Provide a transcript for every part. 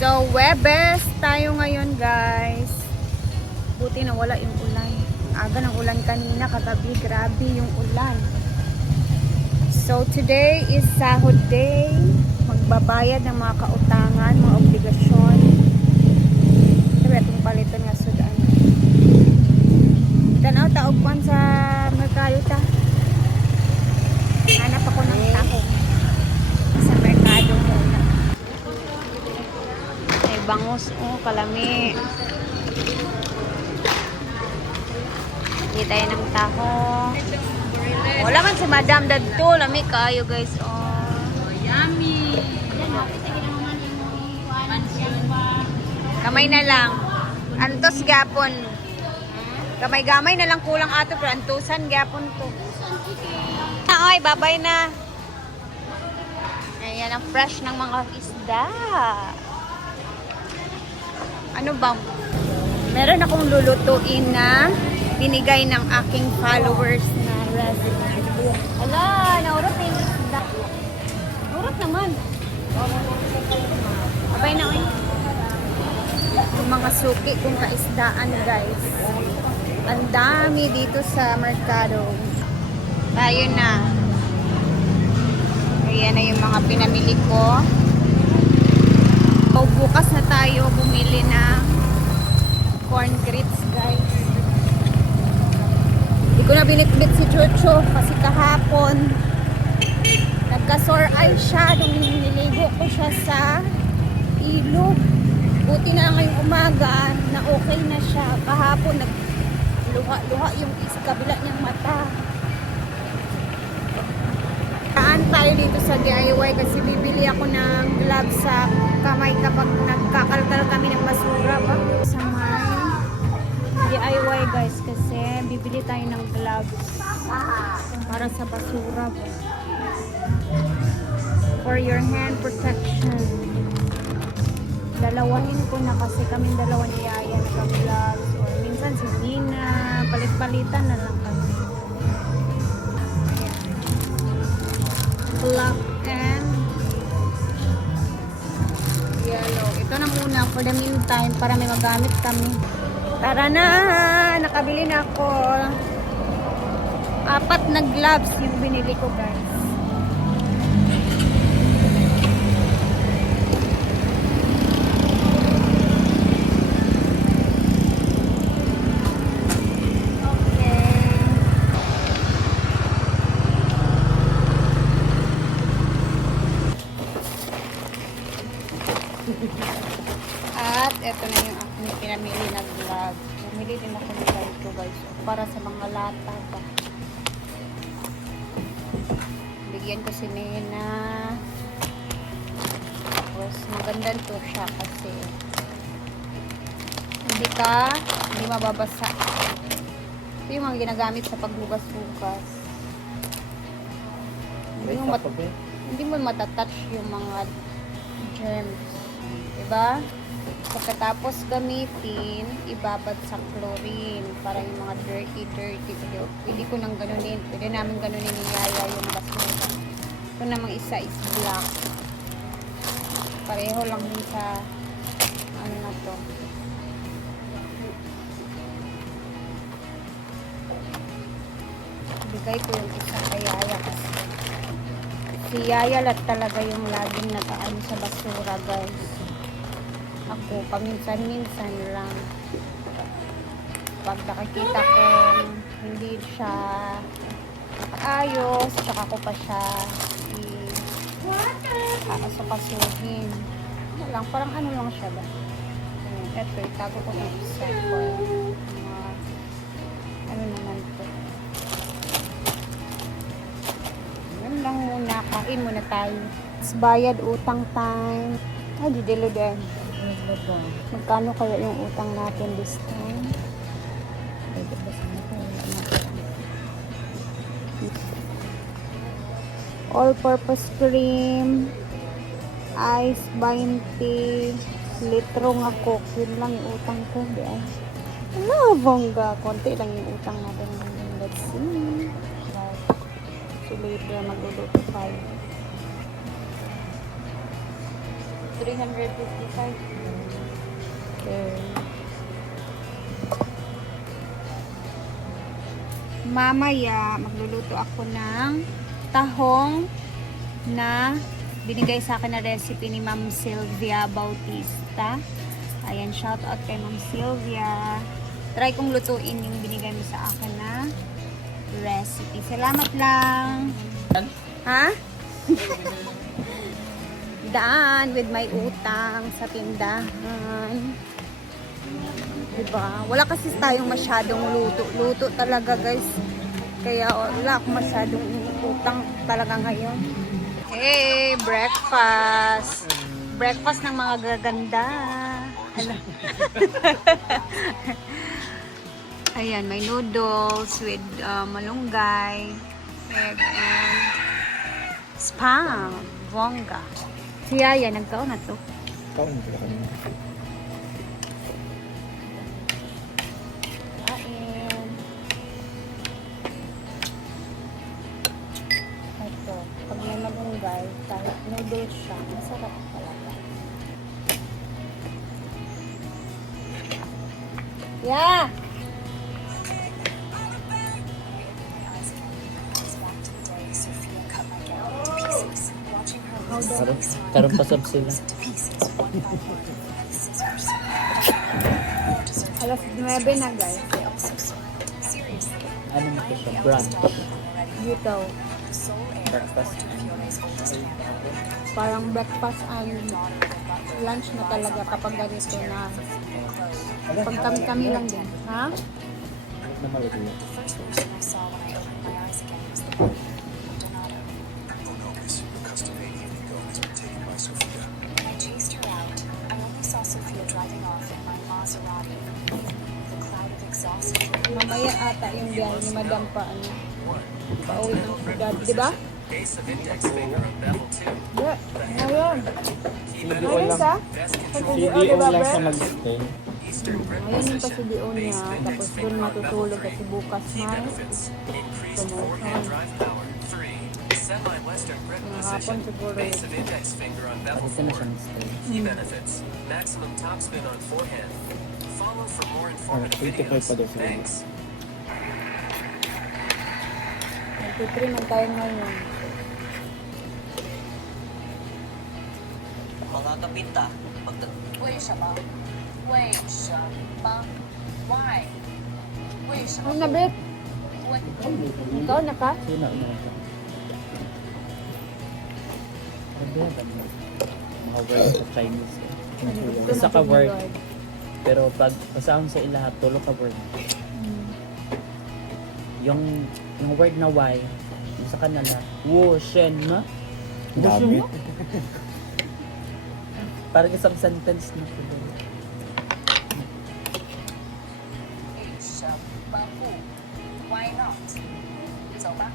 So, Webes tayo ngayon, guys. Buti na wala yung ulan. Aga ng ulan kanina, kagabi. Grabe yung ulan. So, today is sahod day. Magbabayad ng mga kautangan, mga obligasyon. Sabi itong palitan nga sudan. Tanaw, taogpan sa merkado ta. Hanap ako ng taho. Sa merkado muna. May bangus, oh, kalami. Hindi tayo ng taho. Wala man si Madam dadto, lami kayo guys, oh. Yummy. Kamay na lang. Antos gapon. Gamay-gamay na lang kulang ato, pero antusan gapon to. Oy, babay na. Ayan ang fresh ng mga isda. Ano bang? Meron akong lulutuin na binigay ng aking followers na recipe. Ala, naurot yung isda. Naurot naman. Abay na, oy. Yung mga suki kung kaisdaan, guys. Ang dami dito sa merkado. Tayo na. Ayan na yung mga pinamili ko. So, bukas na tayo bumili ng corn grits, guys. Hindi ko na binitbit si Chucho kasi kahapon nagka-sore eye siya nung niligo ko siya sa ilog. Buti na ngayong umaga na okay na siya. Kahapon nagluha-luha yung kabila niyang mata. Kaan tayo dito sa DIY kasi bibili ako ng gloves sa kamay kapag nagkakalkal kami ng basura pa. Sa may DIY guys kasi bibili tayo ng gloves para sa basura pa. For your hand protection. Dalawahin ko na kasi kaming dalawa ni Yaya naka-gloves or minsan si Nina, palit-palitan na lang kami. Black and yellow. Ito na muna for the meantime para may magamit kami. Tara na! Nakabili na ako. 4 na gloves yung binili ko, guys. At eto na yung aking pinamili na gloves. Namili din ako ng ganito, guys. Para sa mga lata ba. Bigyan ko si Nena. Tapos maganda to siya kasi hindi mababasa. Ito yung mga ginagamit sa paghugas-hugas. Hindi mo matatouch yung mga germs. Diba? Pagkatapos gamitin, ibabad sa chlorine para yung mga dirty. Pwede ko nang ganunin. Pwede namin ganunin ni Yaya yung basura. Ito namang isa is black. Pareho lang din sa ano na to. Bigay ko yung isa kay Yaya kasi si Yaya lang talaga yung laging nakaano sa basura, guys. Ako, paminsan-minsan lang. Pag nakikita ko hindi siya ayos, tsaka ko pa siya kakasukasuhin. Ano lang, parang ano lang siya ba? Eto, itago ko ng isa. Ano naman to? Yan lang muna. Kain muna tayo. Bayad utang time. Ay, didilo din. Magkano kaya yung utang natin this time? All-purpose cream, ice 20, litro nga coke. Yun lang yung utang ko. Ano, bongga. Konti lang yung utang natin. Let's see. So later, magluluto tayo. 355. Okay. Mamaya, magluluto ako ng tahong na binigay sa akin na recipe ni Ma'am Sylvia Bautista. Ayan, shout out kay Ma'am Sylvia. Try kong lutuin yung binigay mo sa akin na recipe. Salamat lang. Ha? Daan with my utang sa tindahan. Diba? Wala kasi tayong masyadong luto talaga, guys. Kaya wala akong masyadong utang talaga ngayon. Hey, breakfast. Breakfast ng mga gaganda. Hello. Ayan, may noodles with malunggay, egg, and spam, bongga. Si Yaya, nagkaon na to. Kaon ko lang. Kain. Ito, pag may malunggay, kahit noodles siya, masarap talaga. Yeah! Karon pasab sila. Alas 9 na, guys. Ano mo ko siya? Brunch. Dito. Breakfast. Parang breakfast and lunch na talaga kapag ganito na. Pag kami-kami lang din. Ha? Na malagyan. Mamaya ata yung biyahe ni Madam pa ano. Pauwi ng sudad, di ba? Di. Ngayon. CDO Ayun lang. sa? CDO lang siya mag-stay. Ngayon yung pa-CDO niya. Tapos doon matutulog kasi bukas may promotion. Mga hapon siguro. Bakit na siyang stay? Or 25 pa daw sila. 23 man tayo ngayon. Mga kapita, 为什么？为什么？Why？为什么 Ano na, Bet? Ikaw na ka? Sino na ito? Ano ba yan? Mga word sa Chinese. Isa ka word. Pero pag kasama sa ilahat, tulog ka word. Yung word na why, yung sa kanila, wo, shen, ma? Dami. Parang isang sentence na siguro. 为什么不？Why not？走吧，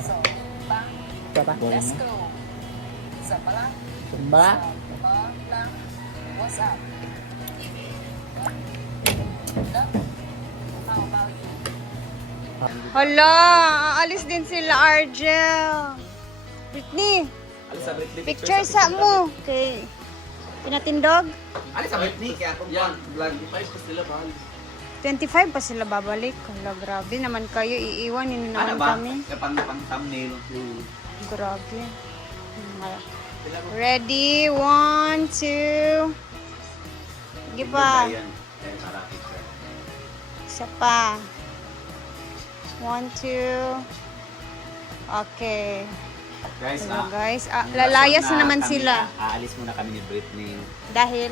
走吧 Tara. ，Let's go。怎么了？ Sumba? 怎么了？What's up？呢？How about you？ Hala, aalis din sila, Argel. Britney, picture sa mo. Okay. Pinatindog? Ano sa Britney? Kaya kung yan, vlog 5 pa sila ba? 25 pa sila babalik. Hala, grabe naman kayo. Iiwan nyo naman Ano ba? kami. Kapag thumbnail. Grabe. Ready? 1, 2. Sige pa. Yan. Yan, para picture. Isa pa. 1, 2. Okay. Guys, Hello guys. Lalayas na naman sila. Aalis muna kami ni Britney. Dahil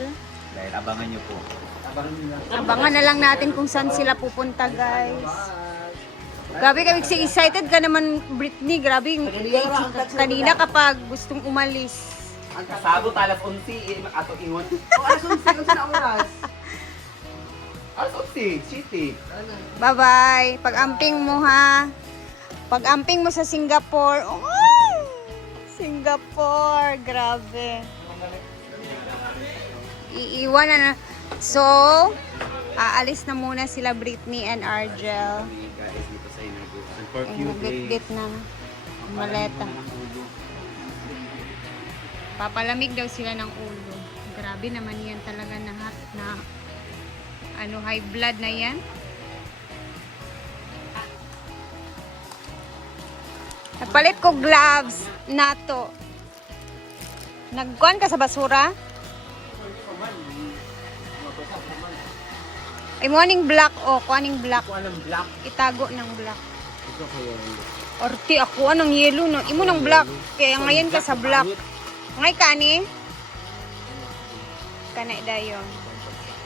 Dahil abangan nyo po. Abangan nyo lang. abangan na lang natin kung saan sila pupunta, guys. Grabe kami kasi excited ka naman, Britney. Grabe kanina kapag gustong umalis. Ang kasado talas 11 ato ingon. Oh, alas 11 kasi na oras. Alas 11, city. Bye-bye. Pag-amping mo, ha? Pag-amping mo sa Singapore. Oh, Singapore. Grabe. Iiwan na. So, aalis na muna sila Britney and Argel. Guys, dito sa inauguration. For Ay, few days. naglit-lit na. Maleta. Papalamig daw sila ng ulo. Grabe naman yan talaga na ano, high blood na yan. Nagpalit ko gloves na to. Nagkuhan ka sa basura? Ay, morning black o, kuhaning black. Ako anong black. Itago ng black. Ito kaya yung Orti, ako anong yellow no. Imo ng black. Kaya ngayon ka sa black. Ngay kani? Kanay dayon.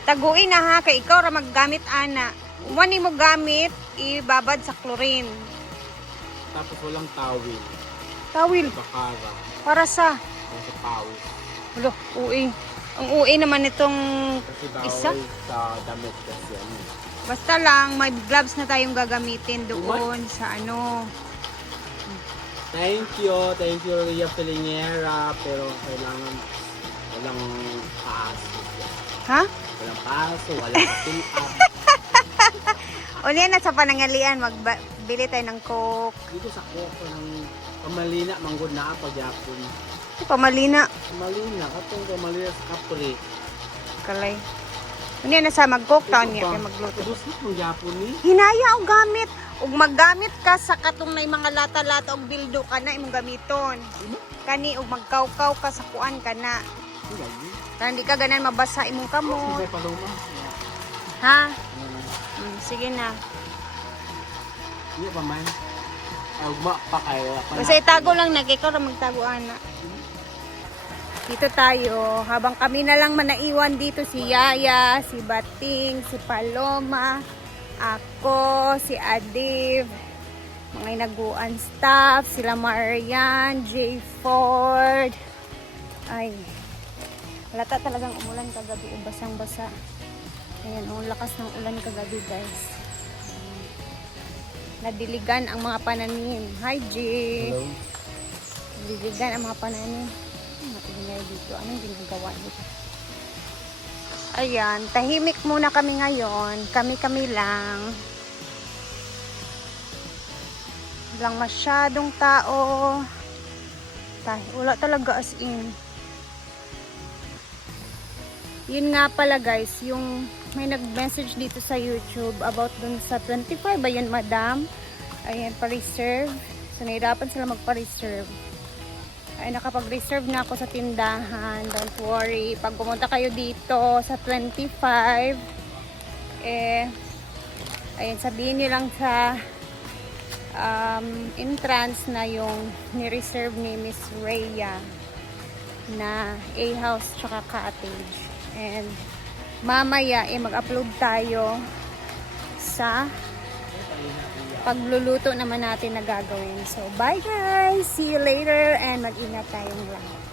Taguin na ha, kay ikaw ra maggamit ana. Umani mo gamit, ibabad sa chlorine. Tapos walang tawil. Tawil, Bakara. para sa... Kasi pawis. Ulo, ui. Ang ui naman itong Kasi bawal isa. sa damit kasi ano. Basta lang, may gloves na tayong gagamitin doon sa ano. Thank you, Ria Pelingera. Pero kailangan walang paso. Ha? Walang paso, walang paso. O na sa panangalian, magbili tayo ng coke. Dito sa koko ng pamalina, manggod na pagyapon. Pamalina. Pamalina, katong pamalina sa kapre. Kalay. Unya na sa mag-coke taon niya kay magluto. Tapos ng yapon ni. Hinaya og gamit. Ug maggamit ka sa katong na mga lata-lata og bildo ka na imong gamiton. Kani ug magkawkaw ka sa kuan ka na. Para hindi ka ganan mabasa imong kamot. Hindi pa luma. Ha? Sige na. Hindi pa man. Ay, ugma pa kayo. Basta itago lang na kay ikaw ra magtago ana. Dito tayo, habang kami na lang manaiwan dito, si Yaya, si Bating, si Paloma, ako, si Adiv, mga inaguan staff, sila Marian, J. Ford. Ay, halata talagang umulan kagabi, basang-basa. Ayan, ang lakas ng ulan kagabi, guys. Nadiligan ang mga pananim. Hi, J. Hello. Nadiligan ang mga pananim. Maingay dito. Anong ginagawa dito? Ayan, tahimik muna kami ngayon. Kami-kami lang. Walang masyadong tao. Wala talaga as in. Yun nga pala guys, yung may nag-message dito sa YouTube about dun sa 25. Ayan, madam. Ayan, pa-reserve. So, nahirapan sila magpa-reserve. Ay, nakapag-reserve na ako sa tindahan. Don't worry. Pag pumunta kayo dito sa 25, ayun, sabihin nyo lang sa entrance na yung ni-reserve ni Miss Rhea na A-house tsaka cottage. And mamaya, mag-upload tayo sa pagluluto naman natin na gagawin. So, bye guys! See you later and mag-ingat tayong lahat.